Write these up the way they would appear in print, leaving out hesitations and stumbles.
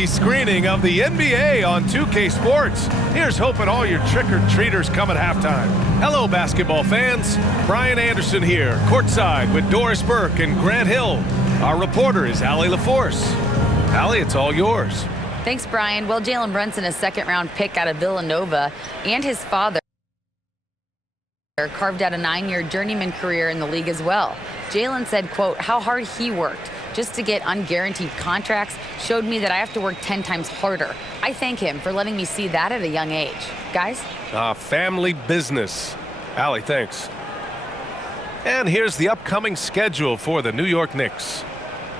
rookie screening of the NBA on 2K Sports. Here's hoping all your trick-or-treaters come at halftime. Hello, basketball fans. Brian Anderson here, courtside with Doris Burke and Grant Hill. Our reporter is Allie LaForce. Allie, it's all yours. Thanks, Brian. Well, Jalen Brunson, a second-round pick out of Villanova, and his father carved out a 9-year journeyman career in the league as well. Jalen said, quote, how hard he worked just to get unguaranteed contracts showed me that I have to work 10 times harder. I thank him for letting me see that at a young age. Guys? Family business. Allie, thanks. And here's the upcoming schedule for the New York Knicks.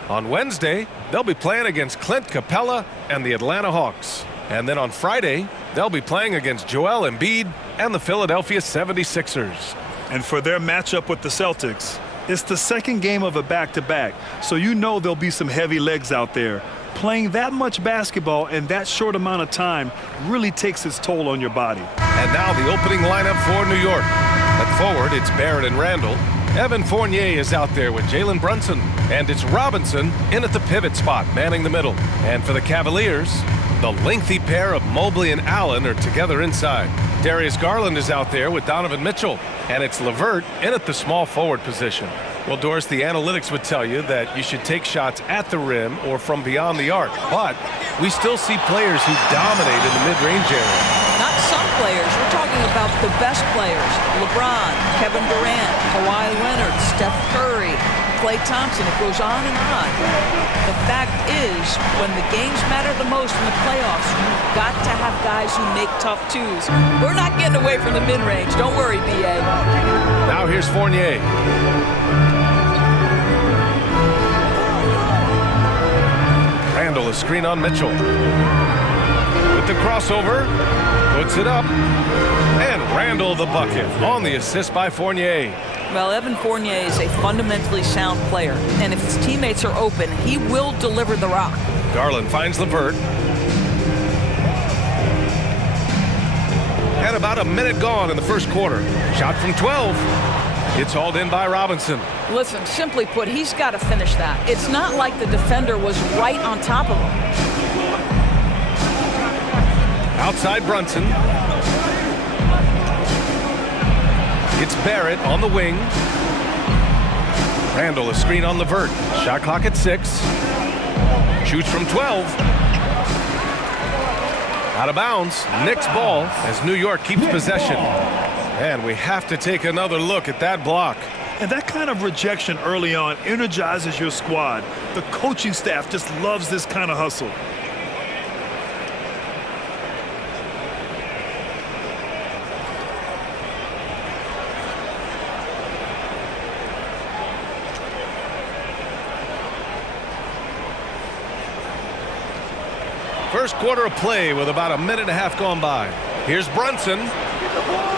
On Wednesday, they'll be playing against Clint Capella and the Atlanta Hawks. And then on Friday, they'll be playing against Joel Embiid and the Philadelphia 76ers. And for their matchup with the Celtics, it's the second game of a back-to-back, so you know there'll be some heavy legs out there. Playing that much basketball in that short amount of time really takes its toll on your body. And now the opening lineup for New York. At forward, it's Barrett and Randall. Evan Fournier is out there with Jalen Brunson. And it's Robinson in at the pivot spot, manning the middle. And for the Cavaliers, the lengthy pair of Mobley and Allen are together inside. Darius Garland is out there with Donovan Mitchell. And it's LeVert in at the small forward position. Well, Doris, the analytics would tell you that you should take shots at the rim or from beyond the arc. But we still see players who dominate in the mid-range area. Not some players. We're talking about the best players. LeBron, Kevin Durant, Kawhi Leonard, Steph Curry, Klay Thompson. It goes on and on. The fact is, when the games matter the most in the playoffs, you've got to have guys who make tough twos. We're not getting away from the mid-range. Don't worry, B.A. Now here's Fournier. Randall, a screen on Mitchell. With the crossover, puts it up. And Randall the bucket on the assist by Fournier. Well, Evan Fournier is a fundamentally sound player, and if his teammates are open, he will deliver the rock. Garland finds LeVert. And about a minute gone in the first quarter. Shot from 12. It's hauled in by Robinson. Listen, simply put, he's got to finish that. It's not like the defender was right on top of him. Outside Brunson. It's Barrett on the wing. Randall, a screen on LeVert. Shot clock at 6. Shoots from 12. Out of bounds. Knicks ball as New York keeps possession. And we have to take another look at that block. And that kind of rejection early on energizes your squad. The coaching staff just loves this kind of hustle. First quarter of play with about a minute and a half gone by. Here's Brunson.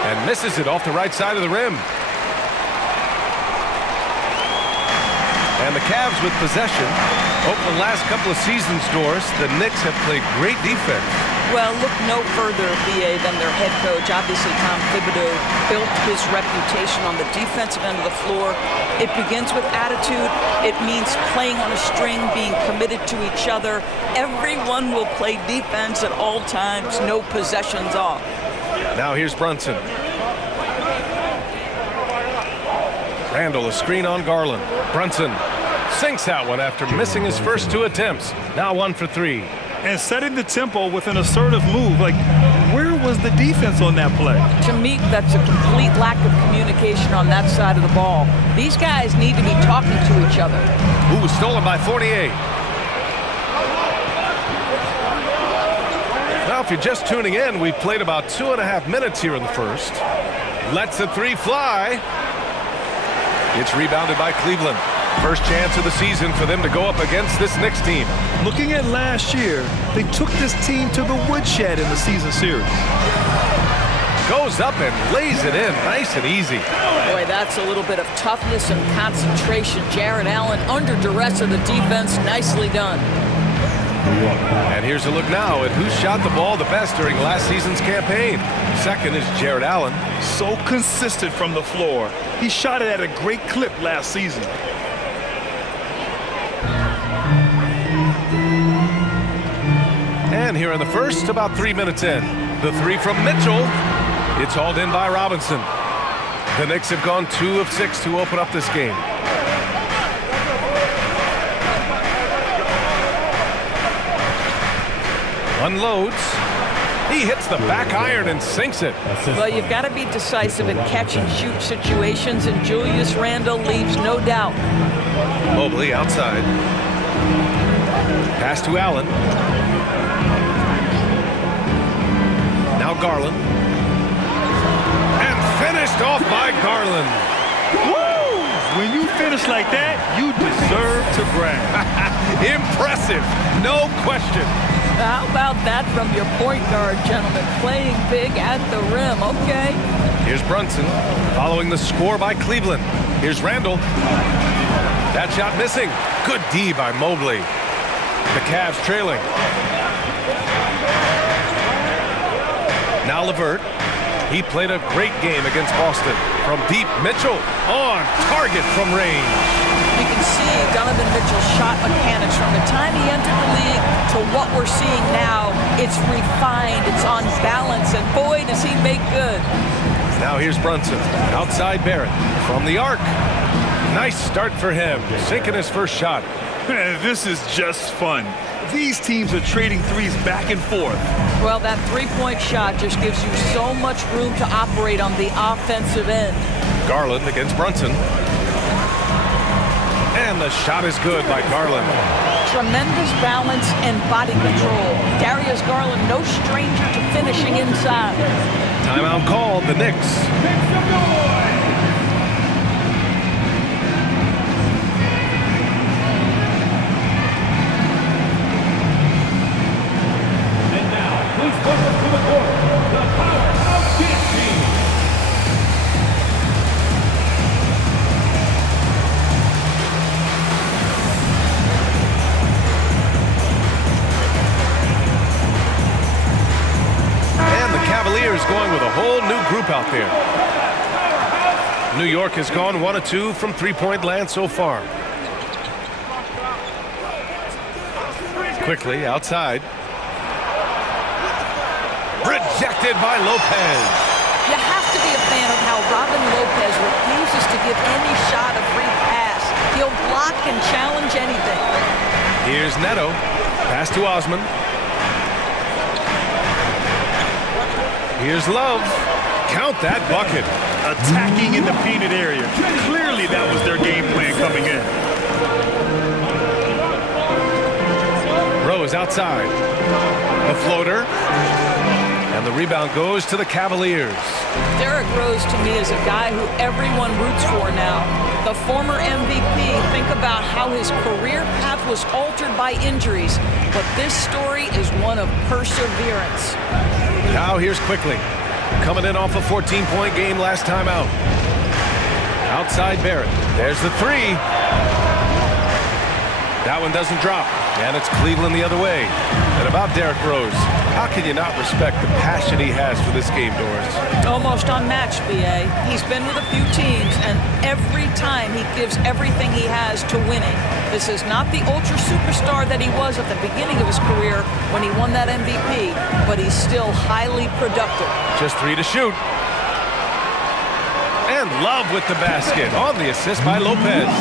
And misses it off the right side of the rim. And the Cavs with possession. Over the last couple of seasons, Doris, the Knicks have played great defense. Well, look no further, B.A., than their head coach. Obviously, Tom Thibodeau built his reputation on the defensive end of the floor. It begins with attitude. It means playing on a string, being committed to each other. Everyone will play defense at all times, no possessions off. Now here's Brunson. Randall, a screen on Garland. Brunson sinks that one after missing his first 2 attempts. Now 1 for 3. And setting the tempo with an assertive move. Like, where was the defense on that play? To me, that's a complete lack of communication on that side of the ball. These guys need to be talking to each other. Ooh, stolen by Fournier. Now, if you're just tuning in, we've played about 2.5 minutes here in the first. Lets the 3 fly. It's rebounded by Cleveland. First chance of the season for them to go up against this Knicks team. Looking at last year, they took this team to the woodshed in the season series. Goes up and lays it in, nice and easy. Boy, that's a little bit of toughness and concentration. Jarrett Allen under duress of the defense, nicely done. And here's a look now at who shot the ball the best during last season's campaign. Second is Jarrett Allen. So consistent from the floor. He shot it at a great clip last season. And here in the first, about 3 minutes in. The three from Mitchell. It's hauled in by Robinson. The Knicks have gone 2 of 6 to open up this game. Unloads. He hits the back iron and sinks it. Well, you've got to be decisive in catch-and-shoot situations, and Julius Randle leaves no doubt. Mobley outside. Pass to Allen. Now Garland. And finished off by Garland. Woo! When you finish like that, you deserve to brag. Impressive, no question. How about that from your point guard, gentlemen? Playing big at the rim, okay. Here's Brunson, following the score by Cleveland. Here's Randle. That shot missing. Good D by Mobley. The Cavs trailing. Now LeVert. He played a great game against Boston. From deep, Mitchell on target from range. You can see Donovan Mitchell's shot mechanics from the time he entered the league to what we're seeing now. It's refined, it's on balance, and boy, does he make good. Now here's Brunson. Outside Barrett. From the arc. Nice start for him. Sinking his first shot. This is just fun. These teams are trading threes back and forth. Well, that three-point shot just gives you so much room to operate on the offensive end. Garland against Brunson. And the shot is good by Garland. Tremendous balance and body control. Darius Garland, no stranger to finishing inside. Timeout called, the Knicks. Cavaliers going with a whole new group out there. New York has gone 1 of 2 from three-point land so far. Quickly outside. Rejected by Lopez. You have to be a fan of how Robin Lopez refuses to give any shot a free pass. He'll block and challenge anything. Here's Neto. Pass to Osman. Here's Love. Count that bucket. Attacking in the painted area. Clearly that was their game plan coming in. Rose outside. The floater. And the rebound goes to the Cavaliers. Derrick Rose, to me, is a guy who everyone roots for now. The former MVP, think about how his career path was altered by injuries. But this story is one of perseverance. Now here's Quickly. Coming in off a 14-point game last time out. Outside Barrett. There's the three. That one doesn't drop. And it's Cleveland the other way. And about Derrick Rose, how can you not respect the passion he has for this game, Doris? Almost unmatched, B.A. He's been with a few teams, and every time he gives everything he has to winning. This is not the ultra superstar that he was at the beginning of his career when he won that MVP, but he's still highly productive. Just 3 to shoot. And Love with the basket on the assist by Lopez.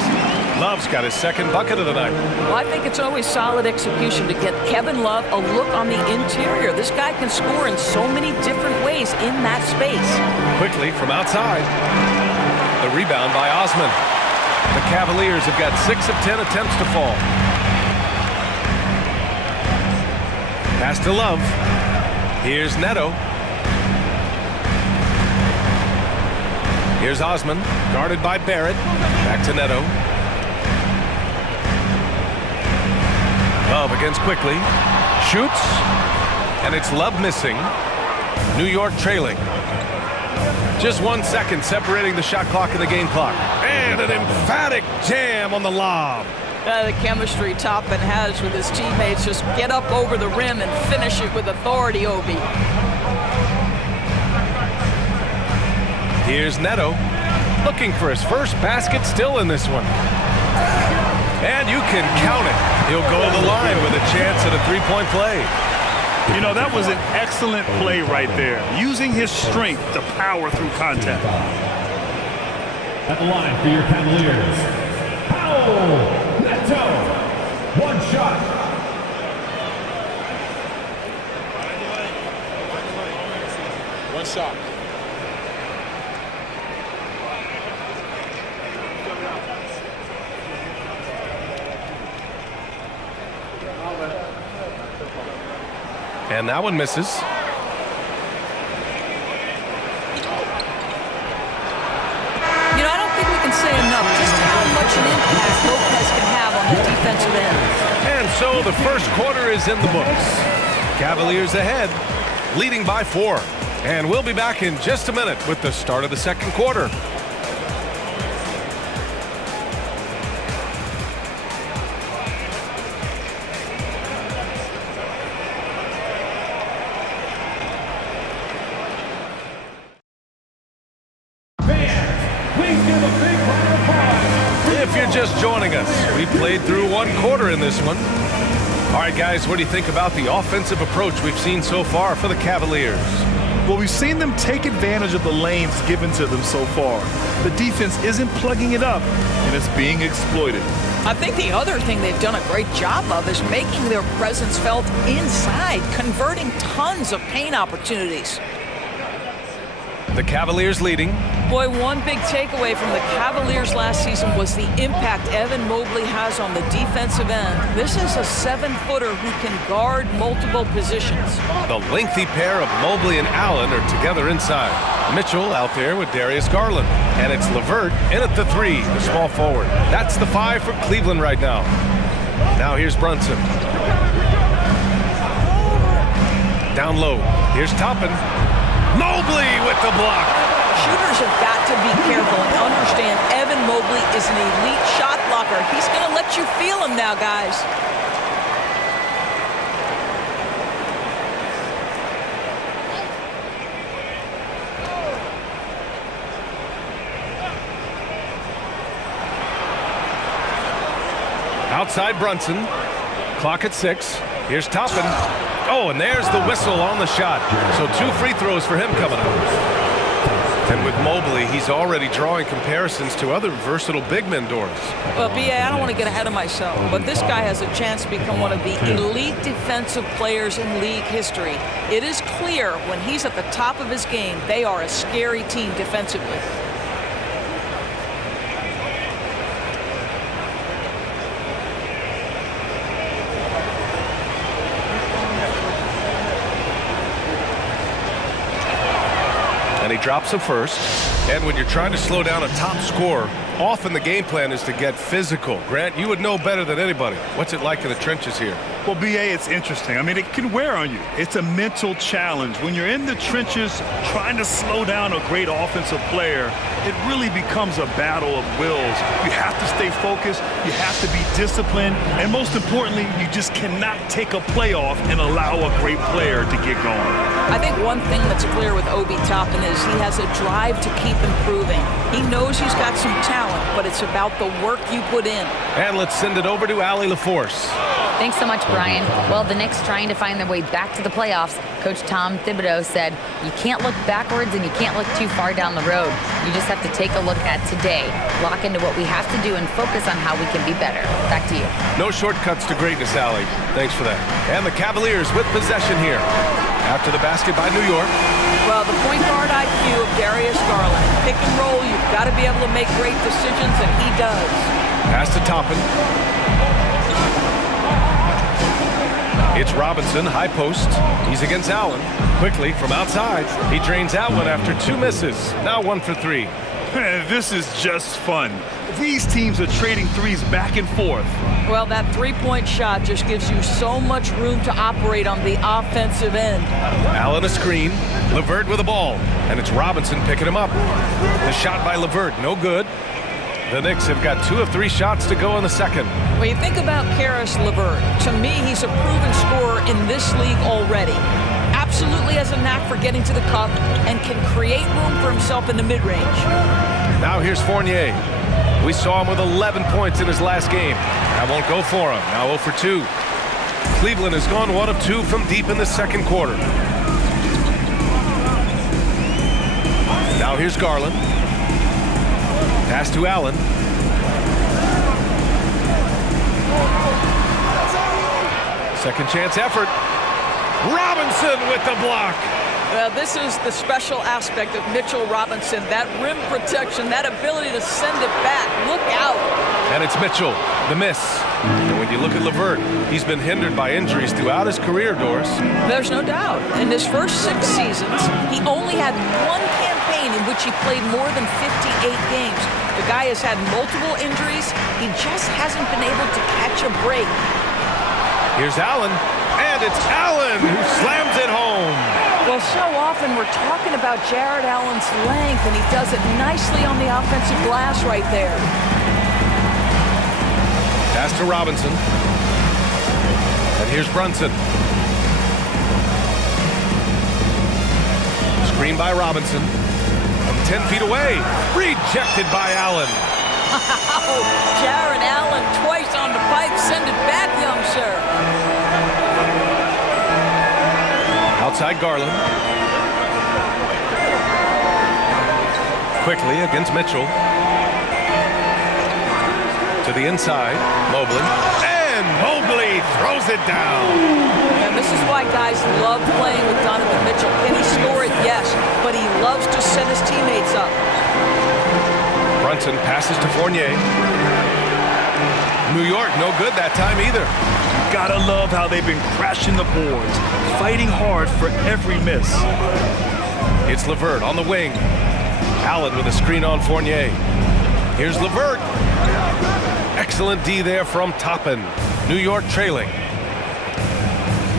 Love's got his second bucket of the night. Well, I think it's always solid execution to get Kevin Love a look on the interior. This guy can score in so many different ways in that space. Quickly from outside. The rebound by Osman. The Cavaliers have got 6 of 10 attempts to fall. Pass to Love. Here's Neto. Here's Osman, guarded by Barrett. Back to Neto. Love against Quickly. Shoots. And it's Love missing. New York trailing. Just 1 second separating the shot clock and the game clock. And an emphatic jam on the lob. The chemistry Toppin has with his teammates. Just get up over the rim and finish it with authority, Obi. Here's Neto, looking for his first basket, still in this one. And you can count it. He'll go to the line with a chance at a three-point play. You know, that was an excellent play right there, using his strength to power through contact. At the line for your Cavaliers, Powell Neto, 1 shot. One shot. And that one misses. You know, I don't think we can say enough just how much an impact Lopez can have on the defensive end. And so the first quarter is in the books. Cavaliers ahead, leading by 4. And we'll be back in just a minute with the start of the second quarter. If you're just joining us, we played through 1 quarter in this one. All right, guys, what do you think about the offensive approach we've seen so far for the Cavaliers? Well, we've seen them take advantage of the lanes given to them so far. The defense isn't plugging it up, and it's being exploited. I think the other thing they've done a great job of is making their presence felt inside, converting tons of paint opportunities. The Cavaliers leading. Boy, one big takeaway from the Cavaliers last season was the impact Evan Mobley has on the defensive end. This is a 7-footer who can guard multiple positions. The lengthy pair of Mobley and Allen are together inside. Mitchell out there with Darius Garland. And it's LeVert in at the 3, the small forward. That's the 5 for Cleveland right now. Now here's Brunson. Down low. Here's Toppin. Mobley with the block. Shooters have got to be careful and understand Evan Mobley is an elite shot blocker. He's going to let you feel him now, guys. Outside Brunson. Clock at 6. Here's Toppin. Oh, and there's the whistle on the shot. So 2 free throws for him coming up. And with Mobley, he's already drawing comparisons to other versatile big men, Doris. Well, B.A., I don't want to get ahead of myself, but this guy has a chance to become one of the elite defensive players in league history. It is clear when he's at the top of his game, they are a scary team defensively. And he drops him first. And when you're trying to slow down a top scorer, often the game plan is to get physical. Grant, you would know better than anybody. What's it like in the trenches here? Well, B.A., it's interesting. I mean, it can wear on you. It's a mental challenge. When you're in the trenches trying to slow down a great offensive player, it really becomes a battle of wills. You have to stay focused. You have to be disciplined. And most importantly, you just cannot take a play off and allow a great player to get going. I think one thing that's clear with Obi Toppin is he has a drive to keep improving. He knows he's got some talent, but it's about the work you put in. And let's send it over to Allie LaForce. Thanks so much, Brian. Well, the Knicks trying to find their way back to the playoffs. Coach Tom Thibodeau said, you can't look backwards and you can't look too far down the road. You just have to take a look at today, lock into what we have to do and focus on how we can be better. Back to you. No shortcuts to greatness, Allie. Thanks for that. And the Cavaliers with possession here. After the basket by New York. Well, the point guard IQ of Darius Garland. Pick and roll, you've got to be able to make great decisions, and he does. Pass to Toppin. It's Robinson, high post. He's against Allen. Quickly from outside. He drains that one after 2 misses. Now 1 for 3. This is just fun. These teams are trading threes back and forth. Well, that three-point shot just gives you so much room to operate on the offensive end. Allen a screen. LeVert with a ball. And it's Robinson picking him up. The shot by LeVert, no good. The Knicks have got 2 of 3 shots to go in the second. When you think about Karis LeVert, to me, he's a proven scorer in this league already. Absolutely has a knack for getting to the cup and can create room for himself in the mid-range. Now here's Fournier. We saw him with 11 points in his last game. That won't go for him. Now 0 for 2. Cleveland has gone 1 of 2 from deep in the second quarter. Now here's Garland. Pass to Allen. Second chance effort. Robinson with the block. Well, this is the special aspect of Mitchell Robinson, that rim protection, that ability to send it back. Look out. And it's Mitchell, the miss. And when you look at LeVert, he's been hindered by injuries throughout his career, Doris. There's no doubt. In his first 6 seasons, he only had one campaign in which he played more than 58 games. The guy has had multiple injuries. He just hasn't been able to catch a break. Here's Allen, and it's Allen who slams it home. Well, so often we're talking about Jared Allen's length, and he does it nicely on the offensive glass right there. Pass to Robinson. And here's Brunson. Screen by Robinson. From 10 feet away. Rejected by Allen. Oh, Jared Allen twice on the pipe. Send it back, young sir. Outside Garland. Quickly against Mitchell. To the inside, Mobley. And Mobley throws it down. And this is why guys love playing with Donovan Mitchell. Can he score it? Yes. But he loves to set his teammates up. Brunson passes to Fournier. New York, no good that time either. Gotta love how they've been crashing the boards, fighting hard for every miss. It's LeVert on the wing. Allen with a screen on Fournier. Here's LeVert. Excellent D there from Toppin. New York trailing.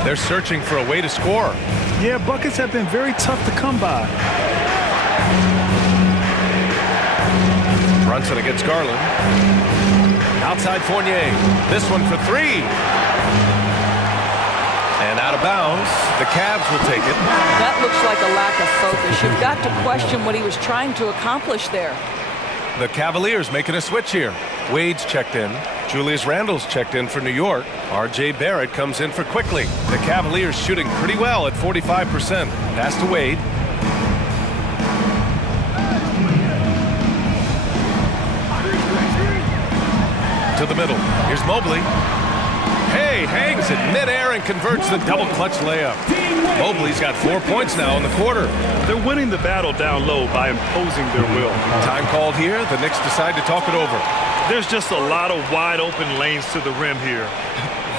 They're searching for a way to score. Yeah, buckets have been very tough to come by. Brunson against Garland. Outside Fournier. This one for 3. And out of bounds. The Cavs will take it. That looks like a lack of focus. You've got to question what he was trying to accomplish there. The Cavaliers making a switch here. Wade's checked in. Julius Randle's checked in for New York. R.J. Barrett comes in for Quickly. The Cavaliers shooting pretty well at 45%. Pass to Wade. To the middle. Here's Mobley. Hey, hangs it midair and converts the double clutch layup. Mobley's got 4 points now in the quarter. They're winning the battle down low by imposing their will. Time called here. The Knicks decide to talk it over. There's just a lot of wide open lanes to the rim here.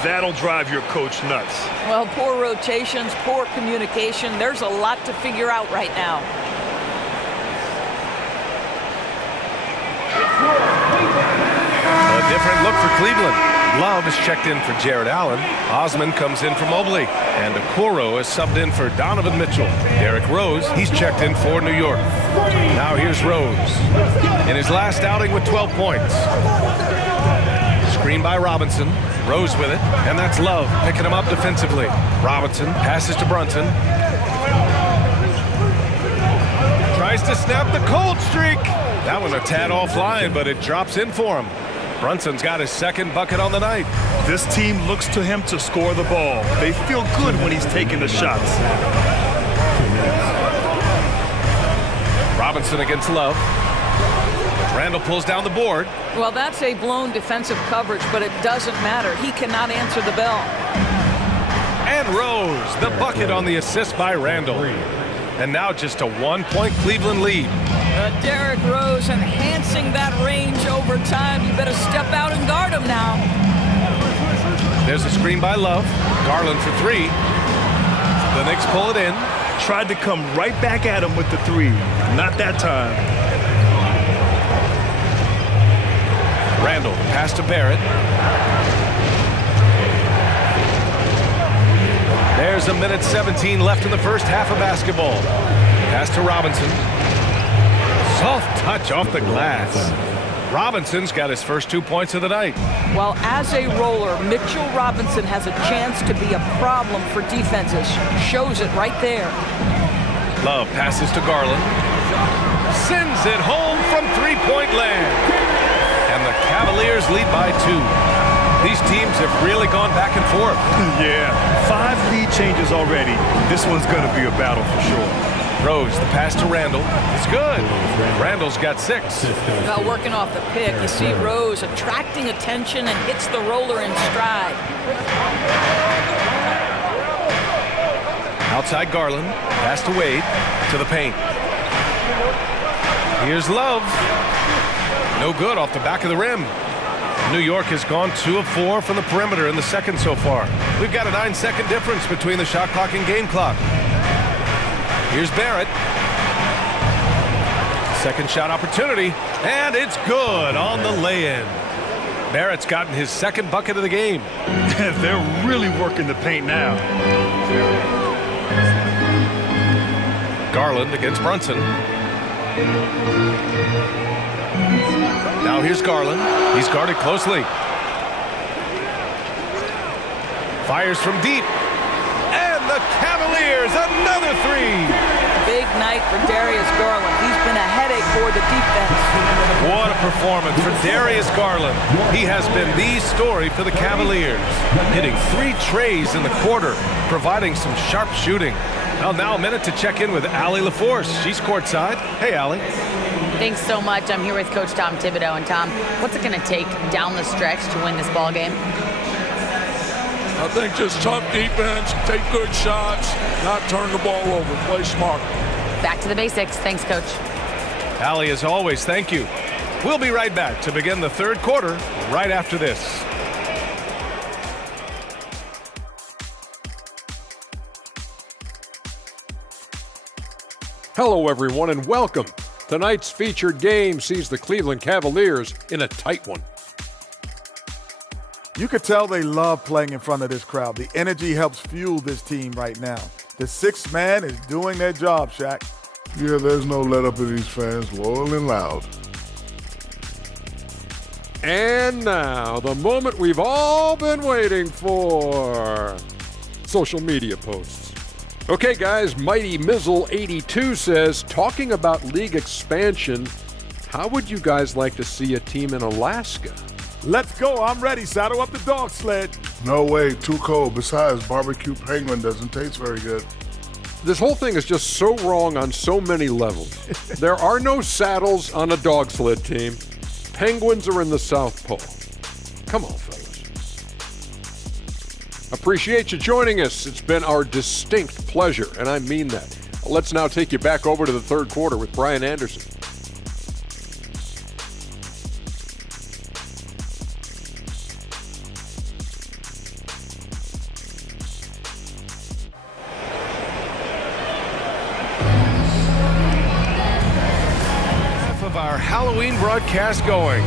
That'll drive your coach nuts. Well, poor rotations, poor communication. There's a lot to figure out right now. A different look for Cleveland. Love is checked in for Jared Allen. Osman comes in for Mobley. And Okoro is subbed in for Donovan Mitchell. Derrick Rose, he's checked in for New York. Now here's Rose. In his last outing with 12 points. Screen by Robinson. Rose with it. And that's Love picking him up defensively. Robinson passes to Brunson. Tries to snap the cold streak. That one a tad offline, but it drops in for him. Brunson's got his second bucket on the night. This team looks to him to score the ball. They feel good when he's taking the shots. Robinson against Love. Randle pulls down the board. Well, that's a blown defensive coverage, but it doesn't matter. He cannot answer the bell. And Rose, the bucket on the assist by Randle. And now just a 1-point Cleveland lead. Derrick Rose enhancing that range over time. You better step out and guard him now. There's a screen by Love. Garland for 3. The Knicks pull it in. Tried to come right back at him with the 3. Not that time. Randle, pass to Barrett. There's a minute 17 left in the first half of basketball. Pass to Robinson. Soft touch off the glass. Robinson's got his first 2 points of the night. Well, as a roller, Mitchell Robinson has a chance to be a problem for defenses. Shows it right there. Love passes to Garland. Sends it home from three-point land. And the Cavaliers lead by 2. These teams have really gone back and forth. Yeah, 5 lead changes already. This one's going to be a battle for sure. Rose, the pass to Randall. It's good. Randall's got 6. Well, working off the pick, you see Rose attracting attention and hits the roller in stride. Outside Garland, pass to Wade, to the paint. Here's Love. No good off the back of the rim. New York has gone 2 of 4 from the perimeter in the second so far. We've got a 9-second difference between the shot clock and game clock. Here's Barrett. Second shot opportunity, and it's good on the lay-in. Barrett's gotten his second bucket of the game. They're really working the paint now. Garland against Brunson. Now here's Garland. He's guarded closely. Fires from deep. And the Cavaliers, another 3. Big night for Darius Garland. He's been a headache for the defense. What a performance for Darius Garland. He has been the story for the Cavaliers, hitting 3 trays in the quarter, providing some sharp shooting. Well, now a minute to check in with Allie LaForce. She's courtside. Hey, Allie. Thanks so much. I'm here with Coach Tom Thibodeau. And Tom, what's it going to take down the stretch to win this ball game? I think just tough defense, take good shots, not turn the ball over, play smart. Back to the basics. Thanks, Coach. Allie, as always, thank you. We'll be right back to begin the third quarter right after this. Hello, everyone, and welcome. Tonight's featured game sees the Cleveland Cavaliers in a tight one. You could tell they love playing in front of this crowd. The energy helps fuel this team right now. The 6th man is doing their job, Shaq. Yeah, there's no let up in these fans, loyal and loud. And now, the moment we've all been waiting for. Social media posts. Okay, guys, Mighty Mizzle82 says, talking about league expansion, how would you guys like to see a team in Alaska? Let's go. I'm ready. Saddle up the dog sled. No way, too cold. Besides, barbecue penguin doesn't taste very good. This whole thing is just so wrong on so many levels. There are no saddles on a dog sled team. Penguins are in the South Pole. Come on, fellas. Appreciate you joining us. It's been our distinct pleasure, and I mean that. Let's now take you back over to the third quarter with Brian Anderson. Of our Halloween broadcast going.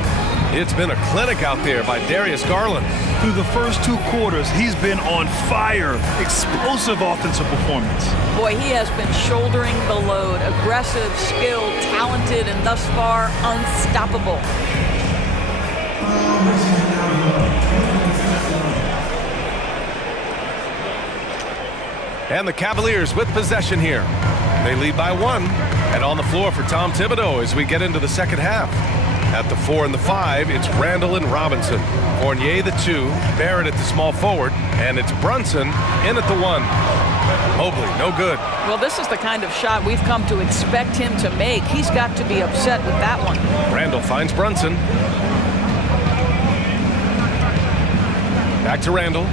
It's been a clinic out there by Darius Garland. Through the first 2 quarters, he's been on fire. Explosive offensive performance. Boy, he has been shouldering the load. Aggressive, skilled, talented, and thus far, unstoppable. And the Cavaliers with possession here. They lead by 1. And on the floor for Tom Thibodeau as we get into the second half. At the 4 and the 5, it's Randall and Robinson. Fournier the 2, Barrett at the small forward, and it's Brunson in at the 1. Mobley, no good. Well, this is the kind of shot we've come to expect him to make. He's got to be upset with that one. Randall finds Brunson. Back to Randall.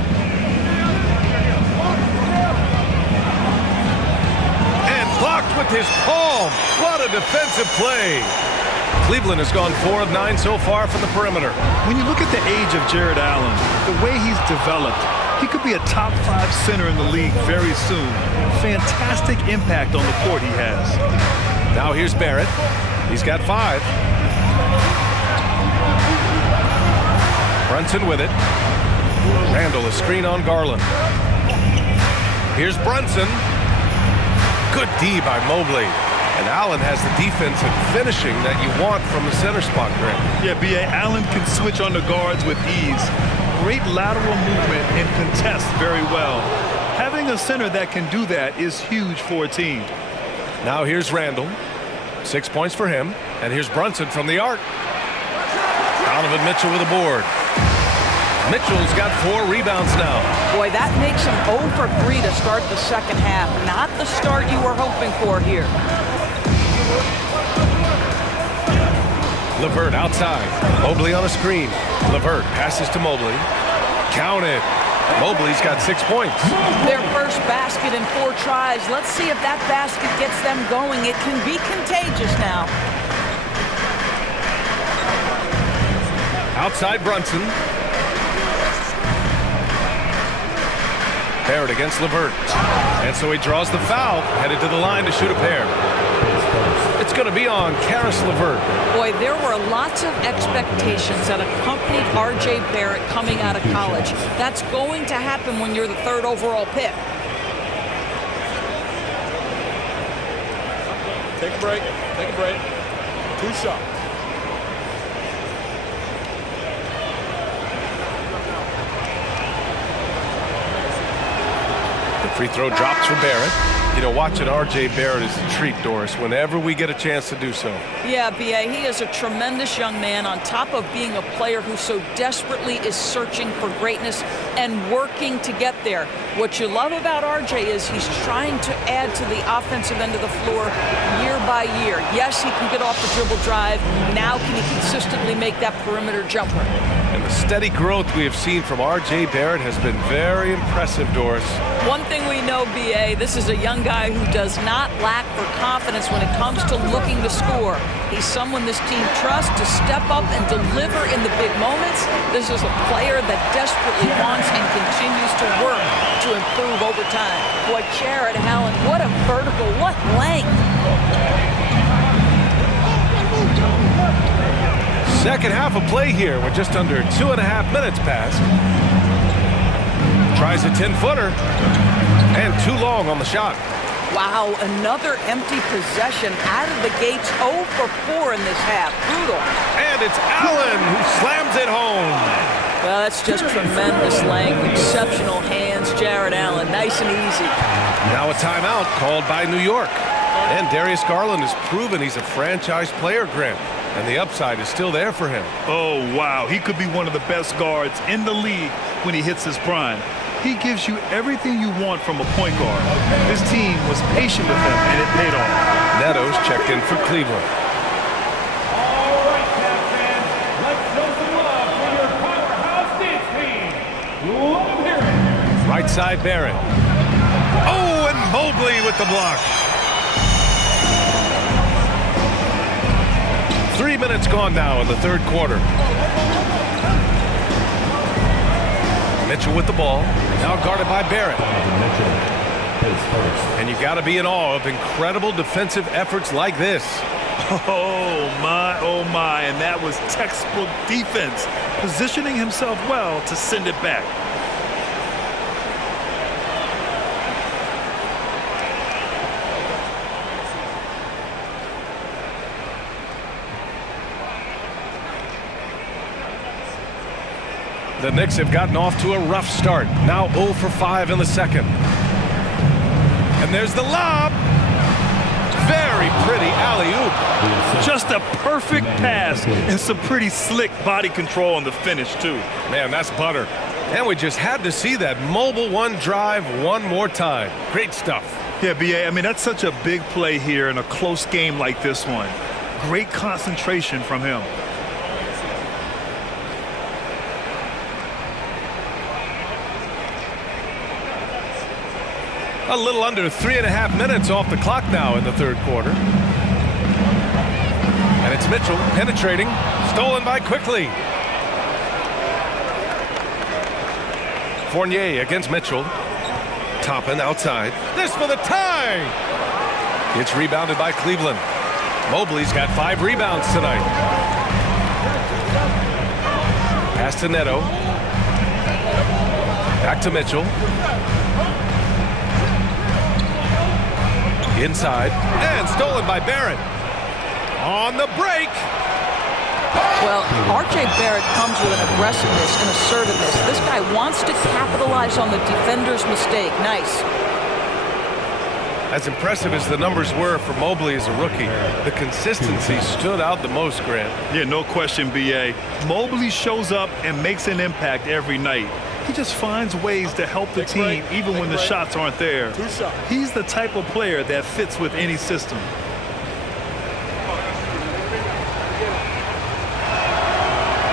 And blocked with his palm. What a defensive play. Cleveland has gone 4 of 9 so far from the perimeter. When you look at the age of Jared Allen, the way he's developed, he could be a top 5 center in the league very soon. Fantastic impact on the court he has. Now here's Barrett. He's got 5. Brunson with it. Randall a screen on Garland. Here's Brunson. Good D by Mobley. And Allen has the defense and finishing that you want from the center spot, Grant. Yeah, B.A. Allen can switch on the guards with ease. Great lateral movement and contests very well. Having a center that can do that is huge for a team. Now here's Randall. 6 points for him. And here's Brunson from the arc. Donovan Mitchell with a board. Mitchell's got 4 rebounds now. Boy, that makes him 0 for 3 to start the second half. Not the start you were hoping for here. LeVert outside. Mobley on a screen. LeVert passes to Mobley. Count it. Mobley's got 6 points. Their first basket in 4 tries. Let's see if that basket gets them going. It can be contagious now. Outside Brunson. Barrett against LeVert. And so he draws the foul, headed to the line to shoot a pair. It's going to be on Karis LeVert. Boy, there were lots of expectations that accompanied R.J. Barrett coming out of college. That's going to happen when you're the 3rd overall pick. Take a break. Take a break. 2 shots. The free throw drops for Barrett. You know, watching R.J. Barrett is a treat, Doris, whenever we get a chance to do so. Yeah, B.A., he is a tremendous young man on top of being a player who so desperately is searching for greatness and working to get there. What you love about R.J. is he's trying to add to the offensive end of the floor year by year. Yes, he can get off the dribble drive. Now can he consistently make that perimeter jumper? And the steady growth we have seen from R.J. Barrett has been very impressive, Doris. One thing we know, B.A., this is a young guy who does not lack for confidence when it comes to looking to score. He's someone this team trusts to step up and deliver in the big moments. This is a player that desperately wants and continues to work to improve over time. Boy, Jared Allen, what a vertical, what length. Second half of play here with just under 2.5 minutes passed. Tries a 10-footer and too long on the shot. Wow, another empty possession out of the gates. 0 for 4 in this half. Brutal. And it's Allen who slams it home. Well, that's just tremendous length, exceptional hands. Jared Allen, nice and easy. Now a timeout called by New York. And Darius Garland has proven he's a franchise player, Grant. And the upside is still there for him. Oh, wow. He could be one of the best guards in the league when he hits his prime. He gives you everything you want from a point guard. This team was patient with him, and it paid off. Neto's checked in for Cleveland. All right, Cavs fans, let's show some love for your powerhouse dance team. Love hearing it. Right side Barrett. Oh, and Mobley with the block. 3 minutes gone now in the 3rd quarter. Mitchell with the ball, now guarded by Barrett. And you got to be in awe of incredible defensive efforts like this. Oh my, and that was textbook defense, positioning himself well to send it back. The Knicks have gotten off to a rough start. Now 0 for 5 in the second. And there's the lob. Very pretty alley-oop. Just a perfect pass and some pretty slick body control on the finish, too. Man, that's butter. And we just had to see that mobile one drive one more time. Great stuff. Yeah, B.A., I mean, that's such a big play here in a close game like this one. Great concentration from him. A little under 3.5 minutes off the clock now in the 3rd quarter. And it's Mitchell penetrating, stolen by Quickly. Fournier against Mitchell. Toppin outside. This for the tie! It's rebounded by Cleveland. Mobley's got 5 rebounds tonight. Pass to Neto. Back to Mitchell. Inside, and stolen by Barrett. On the break. Well, R.J. Barrett comes with an aggressiveness and assertiveness. This guy wants to capitalize on the defender's mistake. Nice. As impressive as the numbers were for Mobley as a rookie, the consistency stood out the most, Grant. Yeah, no question, B.A. Mobley shows up and makes an impact every night. He just finds ways to help the team even when the shots aren't there. He's the type of player that fits with any system.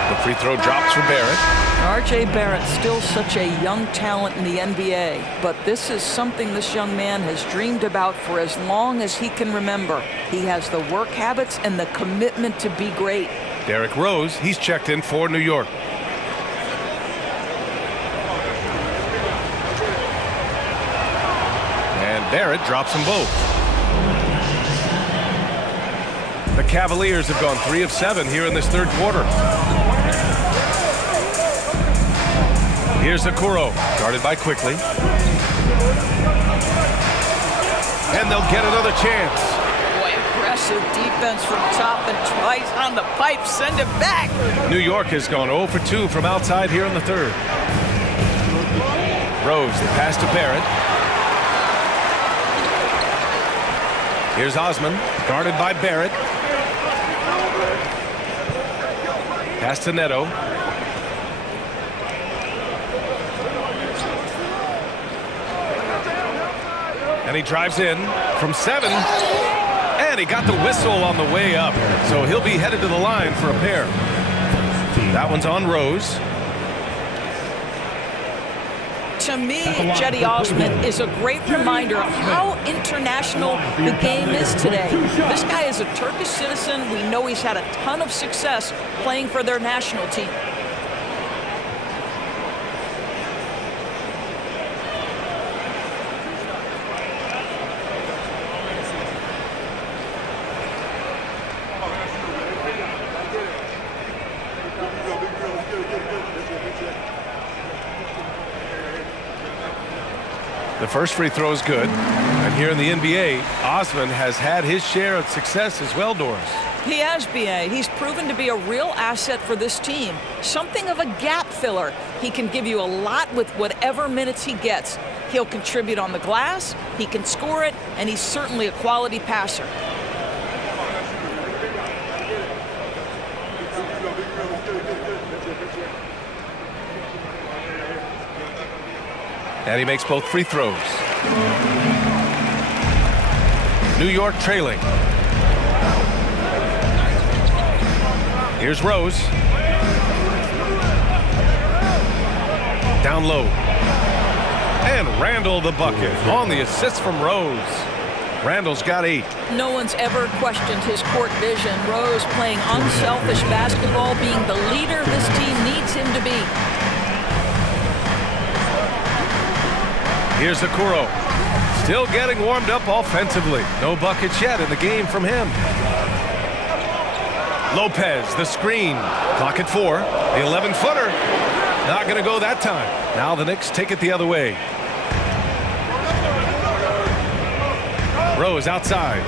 The free throw drops for Barrett. R.J. Barrett, still such a young talent in the NBA, but this is something this young man has dreamed about for as long as he can remember. He has the work habits and the commitment to be great. Derrick Rose, he's checked in for New York. And Barrett drops them both. The Cavaliers have gone 3 of 7 here in this third quarter. Here's Okoro, guarded by Quickly. And they'll get another chance. Boy, aggressive defense from top and tries on the pipe, send it back. New York has gone 0 for 2 from outside here in the third. Rose, the pass to Barrett. Here's Osman, guarded by Barrett. Pass to Neto. And he drives in from 7. And he got the whistle on the way up. So he'll be headed to the line for a pair. That one's on Rose. To me, Cedi Osman is a great reminder of how international the game is today. This guy is a Turkish citizen. We know he's had a ton of success playing for their national team. The first free throw is good. And here in the NBA, Osman has had his share of success as well, Doris. He has, B.A. He's proven to be a real asset for this team. Something of a gap filler. He can give you a lot with whatever minutes he gets. He'll contribute on the glass, he can score it, and he's certainly a quality passer. And he makes both free throws. New York trailing. Here's Rose. Down low. And Randall the bucket on the assist from Rose. Randall's got 8. No one's ever questioned his court vision. Rose playing unselfish basketball, being the leader this team needs him to be. Here's Okoro. Still getting warmed up offensively. No buckets yet in the game from him. Lopez, the screen. Clock at 4. The 11-footer. Not going to go that time. Now the Knicks take it the other way. Rose outside.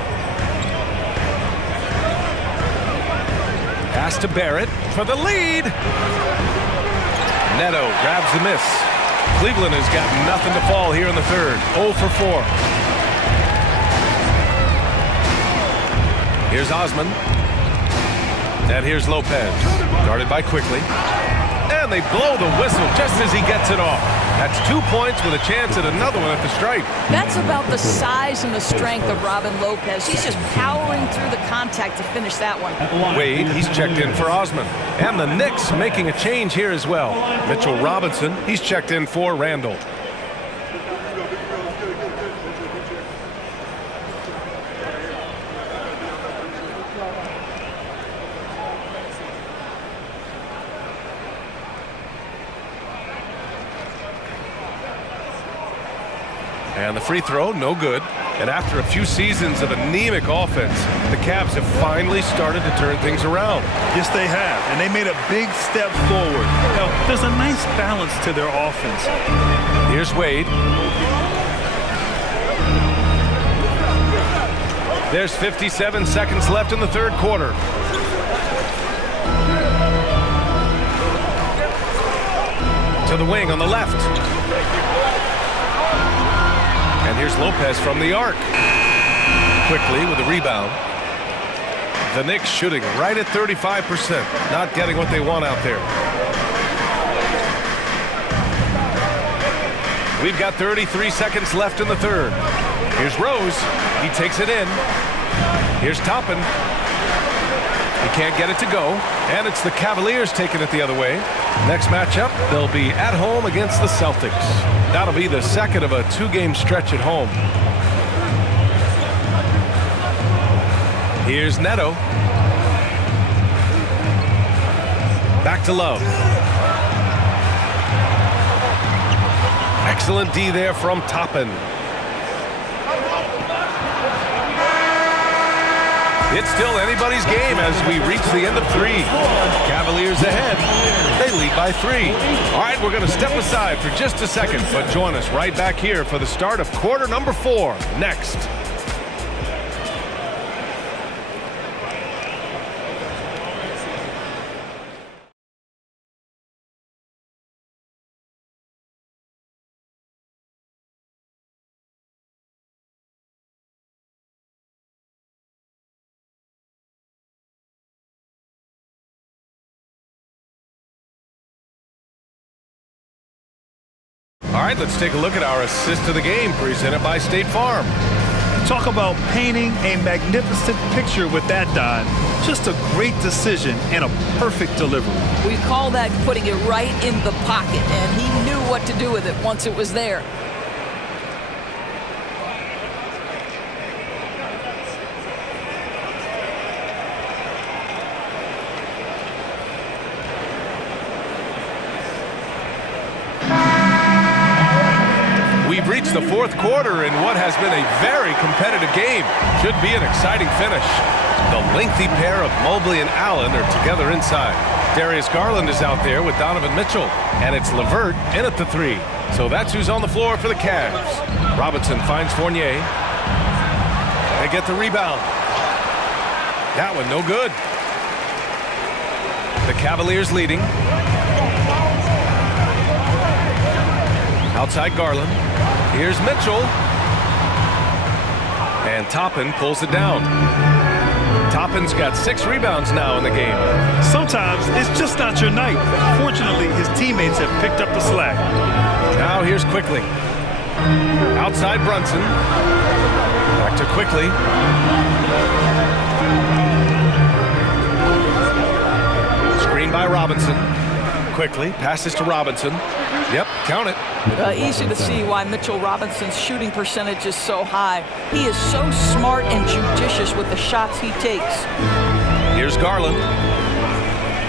Pass to Barrett for the lead. Neto grabs the miss. Cleveland has got nothing to fall here in the third. 0 for 4. Here's Osman. And here's Lopez. Guarded by Quickly. And they blow the whistle just as he gets it off. That's 2 points with a chance at another one at the stripe. That's about the size and the strength of Robin Lopez. He's just powering through the contact to finish that one. Wade, he's checked in for Osman. And the Knicks making a change here as well. Mitchell Robinson, he's checked in for Randall. And the free throw, no good. And after a few seasons of anemic offense, the Cavs have finally started to turn things around. Yes, they have, and they made a big step forward. Now, there's a nice balance to their offense. Here's Wade. There's 57 seconds left in the third quarter. To the wing on the left. And here's Lopez from the arc. Quickly with the rebound. The Knicks shooting right at 35%. Not getting what they want out there. We've got 33 seconds left in the third. Here's Rose. He takes it in. Here's Toppin. He can't get it to go. And it's the Cavaliers taking it the other way. Next matchup, they'll be at home against the Celtics. That'll be the second of a two-game stretch at home. Here's Neto. Back to Love. Excellent D there from Toppin. It's still anybody's game as we reach the end of 3. Cavaliers ahead. They lead by 3. All right, we're going to step aside for just a second, but join us right back here for the start of quarter number 4 next. All right, let's take a look at our assist of the game presented by State Farm. Talk about painting a magnificent picture with that, Don. Just a great decision and a perfect delivery. We call that putting it right in the pocket, and he knew what to do with it once it was there. We've reached the fourth quarter in what has been a very competitive game. Should be an exciting finish. The lengthy pair of Mobley and Allen are together inside. Darius Garland is out there with Donovan Mitchell, and it's LeVert in at the 3. So that's who's on the floor for the Cavs. Robinson finds Fournier. They get the rebound. That one no good. The Cavaliers leading. Outside Garland. Here's Mitchell. And Toppin pulls it down. Toppin's got 6 rebounds now in the game. Sometimes it's just not your night. Fortunately, his teammates have picked up the slack. Now here's Quickly. Outside Brunson. Back to Quickly. Screen by Robinson. Quickly passes to Robinson. Yep, count it. Easy to see why Mitchell Robinson's shooting percentage is so high. He is so smart and judicious with the shots he takes. Here's Garland.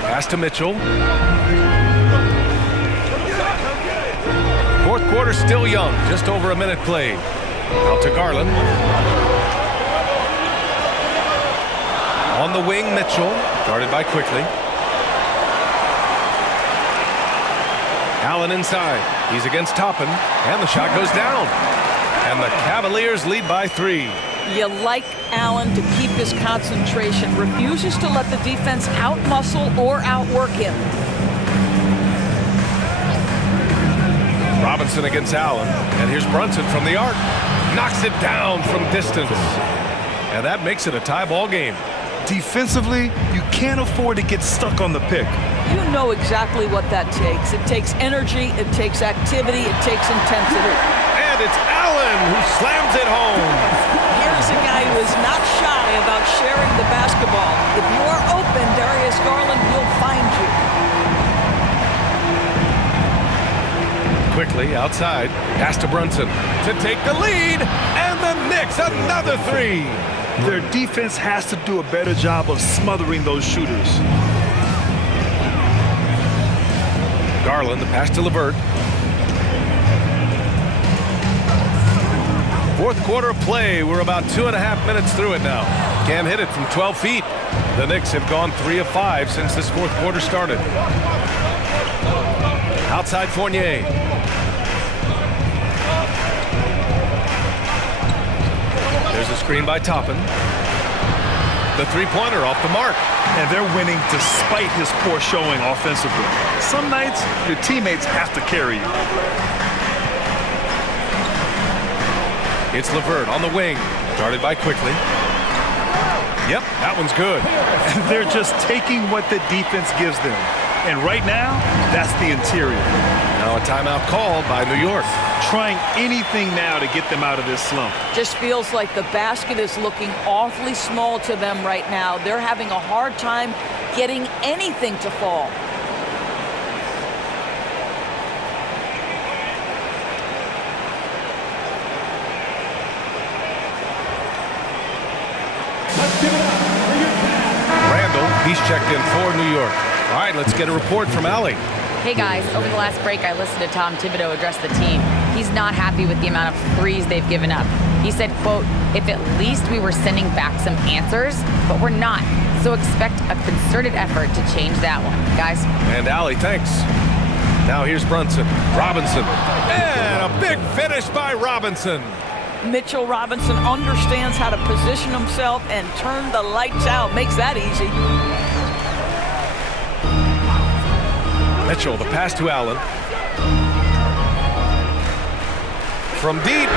Pass to Mitchell. Fourth quarter still young, just over a minute played. Out to Garland. On the wing, Mitchell, guarded by Quickly. Allen inside. He's against Toppin, and the shot goes down. And the Cavaliers lead by 3. You like Allen to keep his concentration, refuses to let the defense outmuscle or outwork him. Robinson against Allen, and here's Brunson from the arc. Knocks it down from distance. And that makes it a tie ball game. Defensively, you can't afford to get stuck on the pick. You know exactly what that takes. It takes energy, it takes activity, it takes intensity. And it's Allen who slams it home. Here's a guy who is not shy about sharing the basketball. If you are open, Darius Garland will find you. Quickly outside, pass to Brunson to take the lead, and the Knicks another 3. Their defense has to do a better job of smothering those shooters. Garland, the pass to LeVert. Fourth quarter of play. We're about 2.5 minutes through it now. Can't hit it from 12 feet. The Knicks have gone 3 of 5 since this fourth quarter started. Outside Fournier. There's a screen by Toppin. The three-pointer off the mark. And they're winning despite his poor showing offensively. Some nights, your teammates have to carry you. It's LeVert on the wing. Started by quickly. Yep, that one's good. They're just taking what the defense gives them. And right now, that's the interior. Now a timeout called by New York. Trying anything now to get them out of this slump. Just feels like the basket is looking awfully small to them right now. They're having a hard time getting anything to fall. Randall, he's checked in for New York. All right, let's get a report from Allie. Hey guys, over the last break, I listened to Tom Thibodeau address the team. He's not happy with the amount of threes they've given up. He said, quote, if at least we were sending back some answers, but we're not. So expect a concerted effort to change that one, guys. And Allie, thanks. Now here's Brunson. Robinson. And a big finish by Robinson. Mitchell Robinson understands how to position himself and turn the lights out. Makes that easy. Mitchell, the pass to Allen. From deep.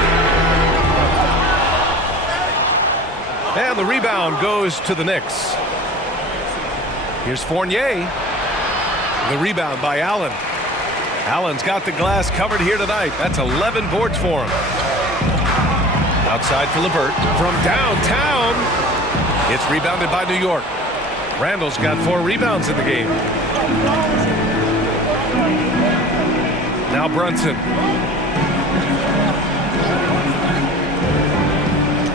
And the rebound goes to the Knicks. Here's Fournier. The rebound by Allen. Allen's got the glass covered here tonight. That's 11 boards for him. Outside for LeVert. From downtown. It's rebounded by New York. Randall's got 4 rebounds in the game. Now Brunson.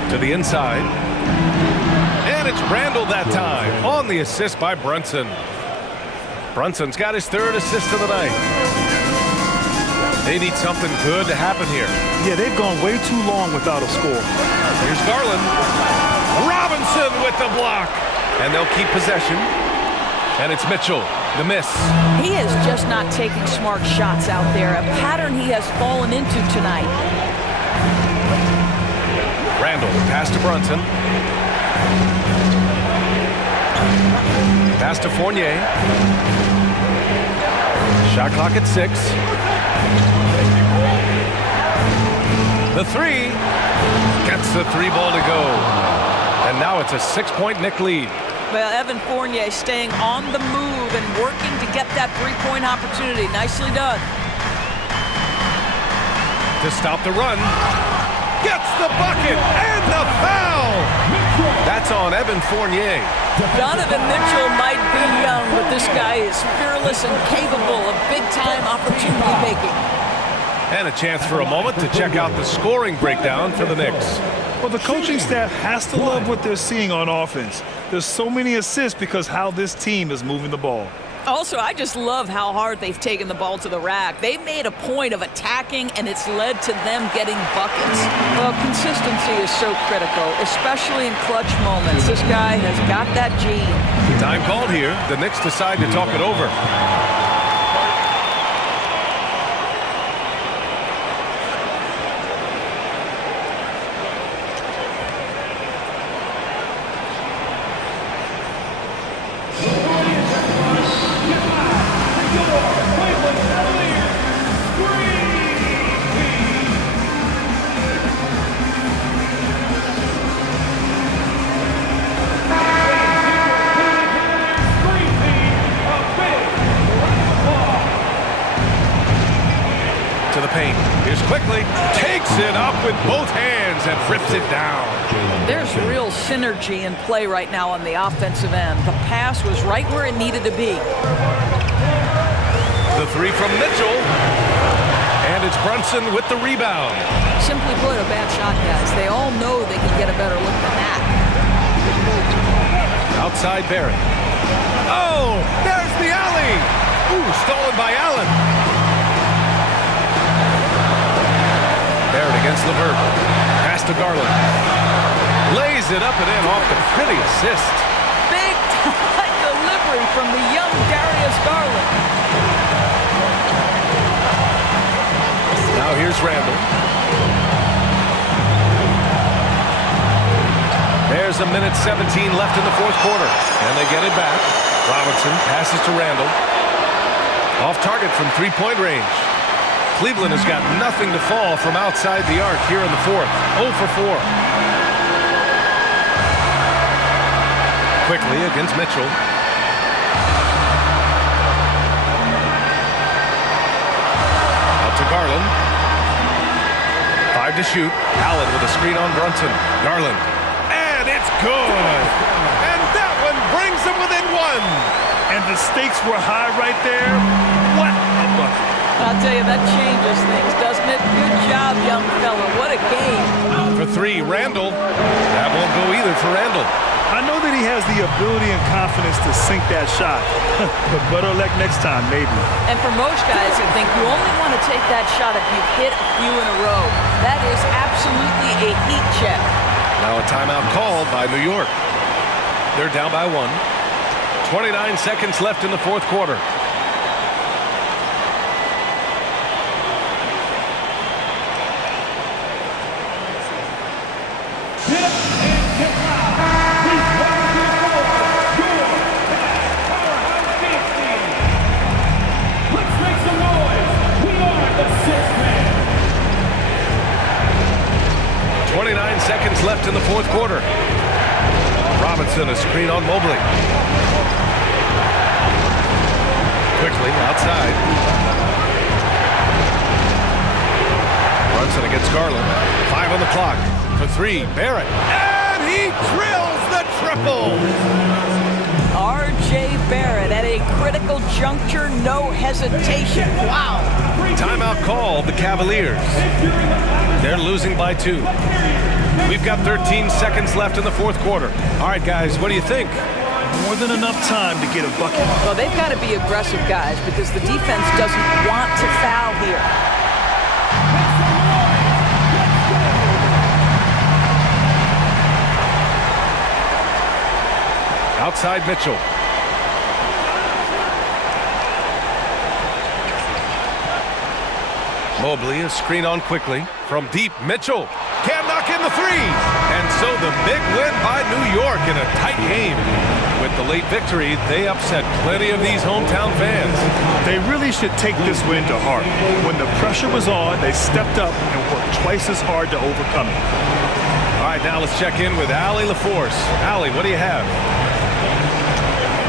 To the inside. And it's Randall that time on the assist by Brunson. Brunson's got his 3rd assist of the night. They need something good to happen here. Yeah, they've gone way too long without a score. Here's Garland. Robinson with the block. And they'll keep possession. And it's Mitchell, the miss. He is just not taking smart shots out there, a pattern he has fallen into tonight. Randall, pass to Brunson. Pass to Fournier. Shot clock at 6. The 3 gets the 3 ball to go. And now it's a 6-point Knick lead. Well, Evan Fournier staying on the move and working to get that 3-point opportunity. Nicely done. To stop the run. Gets the bucket and the foul. That's on Evan Fournier. Donovan Mitchell might be young, but this guy is fearless and capable of big-time opportunity making. And a chance for a moment to check out the scoring breakdown for the Knicks. Well, the coaching staff has to love what they're seeing on offense. There's so many assists because how this team is moving the ball. Also, I just love how hard they've taken the ball to the rack. They've made a point of attacking, and it's led to them getting buckets. Well, consistency is so critical, especially in clutch moments. This guy has got that gene. Time called here. The Knicks decide to talk it over. Quickly takes it up with both hands and rips it down. There's real synergy in play right now on the offensive end. The pass was right where it needed to be. The 3 from Mitchell. And it's Brunson with the rebound. Simply put, a bad shot, guys. They all know they can get a better look than that. Outside Barrett. Oh, there's the alley. Ooh, stolen by Allen. Barrett against LeVert. Pass to Garland. Lays it up and in off the pretty assist. Big time delivery from the young Darius Garland. Now here's Randall. There's a minute 17 left in the 4th quarter. And they get it back. Robinson passes to Randall. Off target from 3-point range. Cleveland has got nothing to fall from outside the arc here in the fourth. 0 for 4. Quickly against Mitchell. Out to Garland. 5 to shoot. Allen with a screen on Brunson. Garland. And it's good. And that one brings them within 1. And the stakes were high right there. What a bucket. I'll tell you, that changes things, doesn't it? Good job, young fella. What a game. For 3, Randall. That won't go either for Randall. I know that he has the ability and confidence to sink that shot, but better luck next time, maybe. And for most guys, I think you only want to take that shot if you've hit a few in a row. That is absolutely a heat check. Now a timeout called by New York. They're down by 1. 29 seconds left in the fourth quarter. Let's make some noise. We are the 6th man. 29 seconds left in the fourth quarter. Robinson, a screen on Mobley. Quickly outside. Brunson against Garland. 5 on the clock. For 3, Barrett. And he drills the triple. R.J. Barrett at a critical juncture, no hesitation. Wow. Timeout called the Cavaliers. They're losing by 2. We've got 13 seconds left in the fourth quarter. All right, guys, what do you think? More than enough time to get a bucket. Well, they've got to be aggressive, guys, because the defense doesn't want to foul here. Outside Mitchell. Mobley, a screen on quickly. From deep, Mitchell can't knock in the 3. And so the big win by New York in a tight game. With the late victory, they upset plenty of these hometown fans. They really should take this win to heart. When the pressure was on, they stepped up and worked twice as hard to overcome it. All right, now let's check in with Allie LaForce. Allie, what do you have?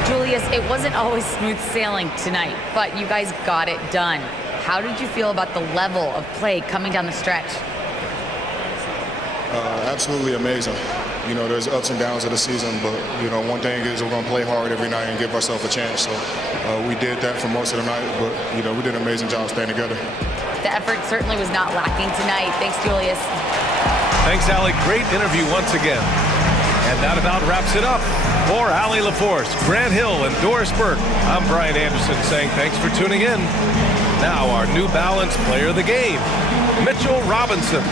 Julius, it wasn't always smooth sailing tonight, but you guys got it done. How did you feel about the level of play coming down the stretch? Absolutely amazing. You know, there's ups and downs of the season, but, you know, one thing is we're going to play hard every night and give ourselves a chance. So we did that for most of the night, but, you know, we did an amazing job staying together. The effort certainly was not lacking tonight. Thanks, Julius. Thanks, Allie. Great interview once again. And that about wraps it up. For Allie LaForce, Grant Hill, and Doris Burke, I'm Brian Anderson saying thanks for tuning in. Now our New Balance player of the game, Mitchell Robinson.